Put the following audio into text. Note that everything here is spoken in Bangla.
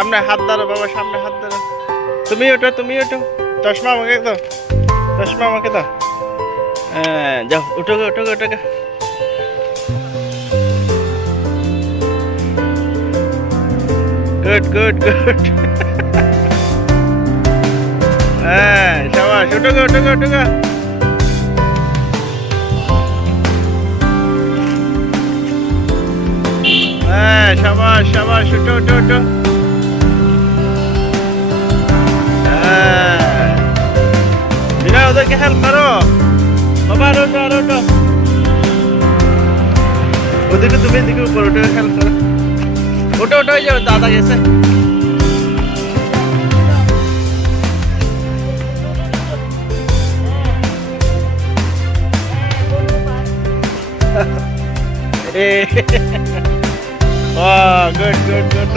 সামনে হাত ধরো বাবা, সামনে হাত ধরো। তুমি ওঠো, তুমি ওঠো। চশমা আমাকে দাও, চশমা আমাকে দাও। হ্যাঁ যাও, উঠো গো, উঠো গো, উঠো গো। Good good good. হ্যাঁ সাবাস, উঠো গো, উঠো গো, উঠো গো। হ্যাঁ সাবাস সাবাস, উঠো উঠো উঠো। হ্যাঁ দিনা, ওদেরকে হেল্প করো বাবা। আরো ওঠো, আরো ওঠো। ওদেরকে তুমি এদিকে উপর ওঠে হেল্প করো। ওঠো ওঠো, হয়ে যাবে, দাদা গেছে। ও গুড গুড গুড।